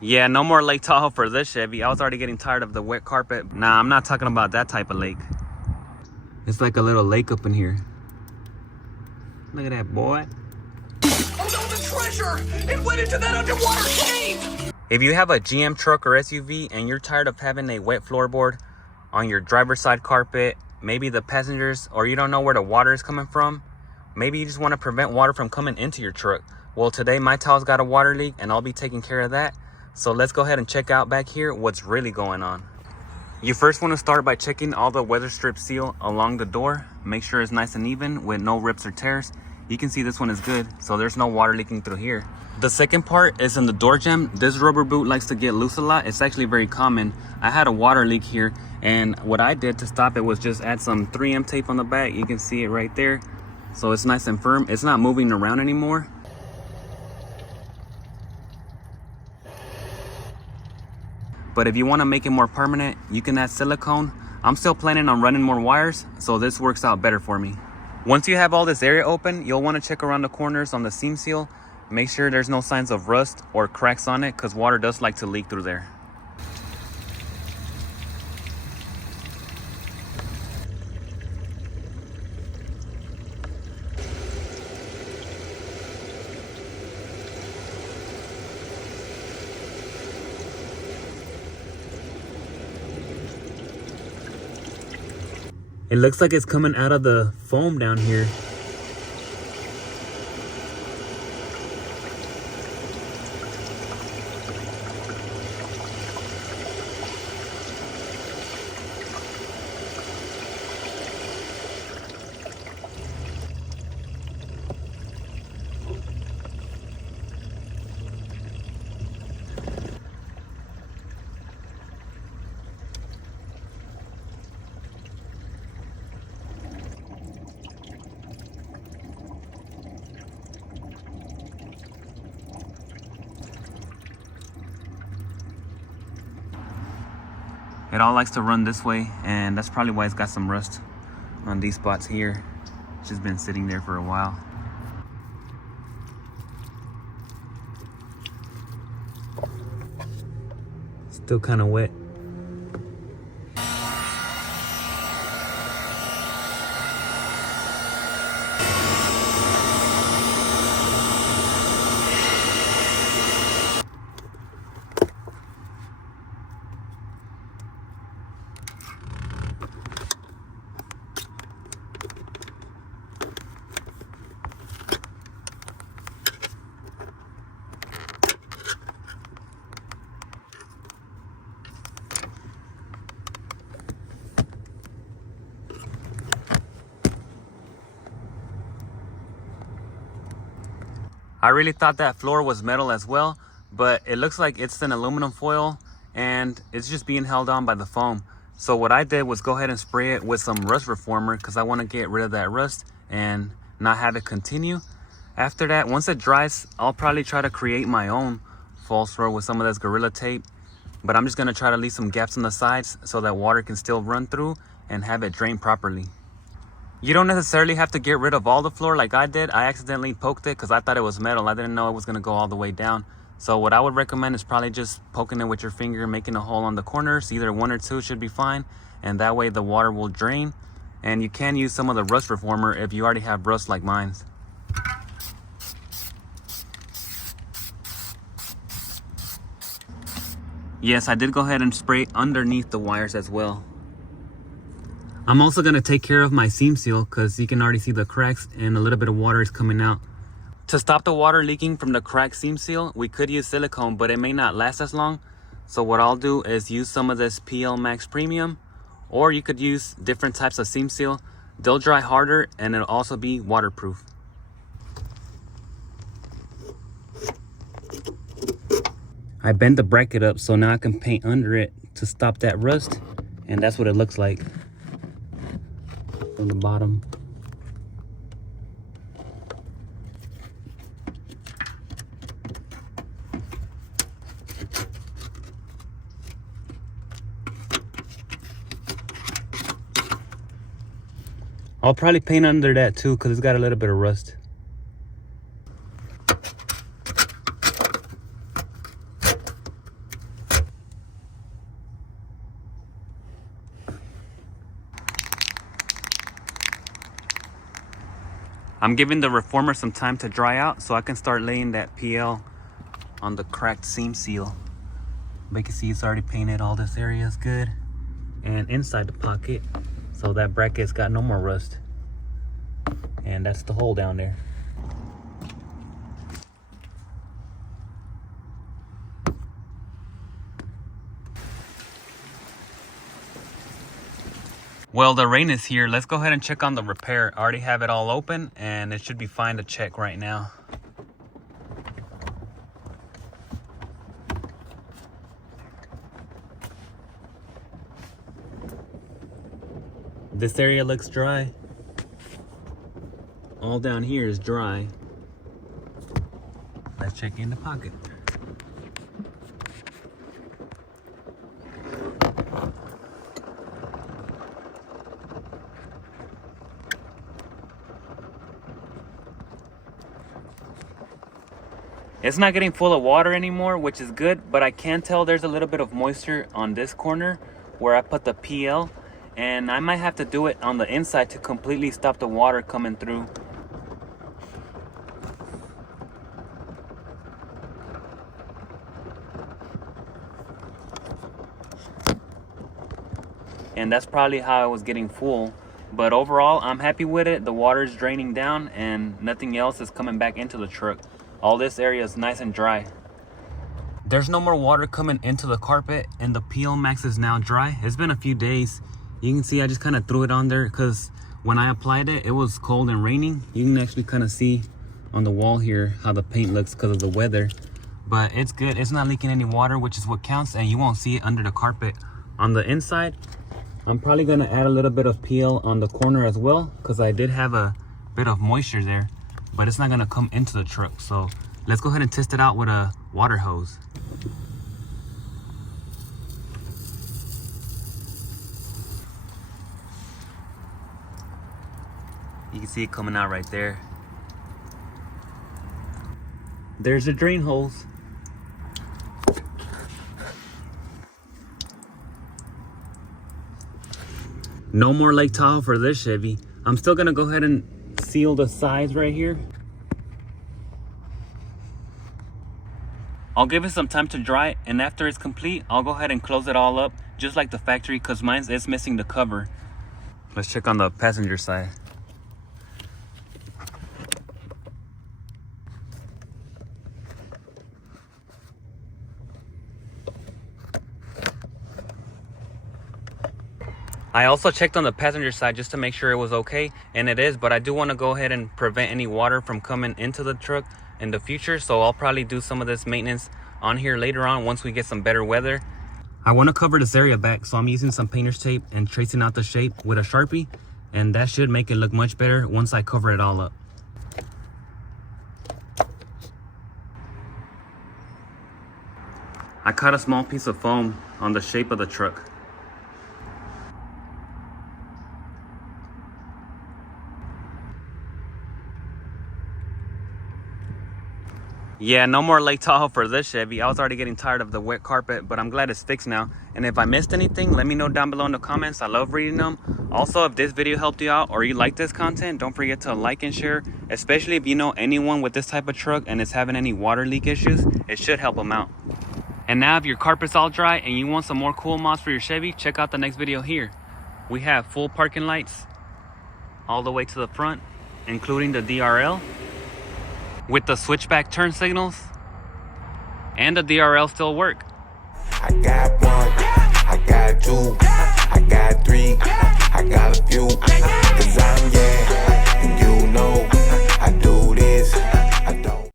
Yeah, no more Lake Tahoe for this Chevy. I was already getting tired of the wet carpet. Nah, I'm not talking about that type of lake. It's like a little lake up in here. Look at that, boy. Oh no, the treasure! It went into that underwater cave! If you have a GM truck or SUV and you're tired of having a wet floorboard on your driver's side carpet, maybe the passengers, or you don't know where the water is coming from, maybe you just want to prevent water from coming into your truck. Well, today my Tahoe's got a water leak and I'll be taking care of that. So let's go ahead and check out back here what's really going on. You first want to start by checking all the weather strip seal along the door. Make sure it's nice and even with no rips or tears. You can see this one is good, so there's no water leaking through here. The second part is in the door jamb. This rubber boot likes to get loose a lot. It's actually very common. I had a water leak here, and what I did to stop it was just add some 3M tape on the back. You can see it right there. So it's nice and firm. It's not moving around anymore. But if you want to make it more permanent, you can add silicone. I'm still planning on running more wires, so this works out better for me. Once you have all this area open, you'll want to check around the corners on the seam seal. Make sure there's no signs of rust or cracks on it, because water does like to leak through there. It looks like it's coming out of the foam down here. It all likes to run this way, and that's probably why it's got some rust on these spots here. It's just been sitting there for a while. Still kind of wet. I really thought that floor was metal as well, but it looks like it's an aluminum foil and it's just being held on by the foam. So what I did was go ahead and spray it with some rust reformer, because I want to get rid of that rust and not have it continue. After that, once it dries, I'll probably try to create my own false road with some of this Gorilla Tape, but I'm just going to try to leave some gaps on the sides so that water can still run through and have it drain properly. You don't necessarily have to get rid of all the floor like I did. I accidentally poked it because I thought it was metal. I didn't know it was going to go all the way down. So what I would recommend is probably just poking it with your finger, making a hole on the corners. Either 1 or 2 should be fine. And that way the water will drain. And you can use some of the rust reformer if you already have rust like mine. Yes, I did go ahead and spray underneath the wires as well. I'm also going to take care of my seam seal because you can already see the cracks and a little bit of water is coming out. To stop the water leaking from the cracked seam seal, we could use silicone, but it may not last as long. So what I'll do is use some of this PL Max Premium, or you could use different types of seam seal. They'll dry harder and it'll also be waterproof. I bent the bracket up so now I can paint under it to stop that rust, and that's what it looks like from the bottom. I'll probably paint under that too because it's got a little bit of rust. I'm giving the reformer some time to dry out so I can start laying that PL on the cracked seam seal. But you can see it's already painted. All this area is good. And inside the pocket, so that bracket's got no more rust. And that's the hole down there. Well, the rain is here. Let's go ahead and check on the repair. I already have it all open and it should be fine to check right now. This area looks dry. All down here is dry. Let's check in the pocket. It's not getting full of water anymore, which is good, but I can tell there's a little bit of moisture on this corner where I put the PL, and I might have to do it on the inside to completely stop the water coming through. And that's probably how I was getting full. But overall, I'm happy with it. The water's draining down and nothing else is coming back into the truck. All this area is nice and dry. There's no more water coming into the carpet and the PL Max is now dry. It's been a few days. You can see I just kind of threw it on there because when I applied it, it was cold and raining. You can actually kind of see on the wall here how the paint looks because of the weather. But it's good. It's not leaking any water, which is what counts, and you won't see it under the carpet. On the inside, I'm probably going to add a little bit of PL on the corner as well because I did have a bit of moisture there. But it's not gonna come into the truck. So let's go ahead and test it out with a water hose. You can see it coming out right there. There's the drain holes. No more Lake Tahoe for this Chevy. I'm still gonna go ahead and seal the sides right here. I'll give it some time to dry, and after it's complete, I'll go ahead and close it all up, just like the factory, because mine is missing the cover. Let's check on the passenger side. I also checked on the passenger side just to make sure it was okay, and it is, but I do want to go ahead and prevent any water from coming into the truck in the future, so I'll probably do some of this maintenance on here later on once we get some better weather. I want to cover this area back, so I'm using some painter's tape and tracing out the shape with a Sharpie, and that should make it look much better once I cover it all up. I cut a small piece of foam on the shape of the truck. Yeah, no more Lake Tahoe for this Chevy. I was already getting tired of the wet carpet, but I'm glad it's fixed now. And if I missed anything, let me know down below in the comments. I love reading them. Also, if this video helped you out or you like this content, don't forget to like and share, especially if you know anyone with this type of truck and is having any water leak issues. It should help them out. And now if your carpet's all dry and you want some more cool mods for your Chevy, check out the next video here. We have full parking lights all the way to the front, including the DRL, with the switchback turn signals, and the DRL still work. I got one, I got two.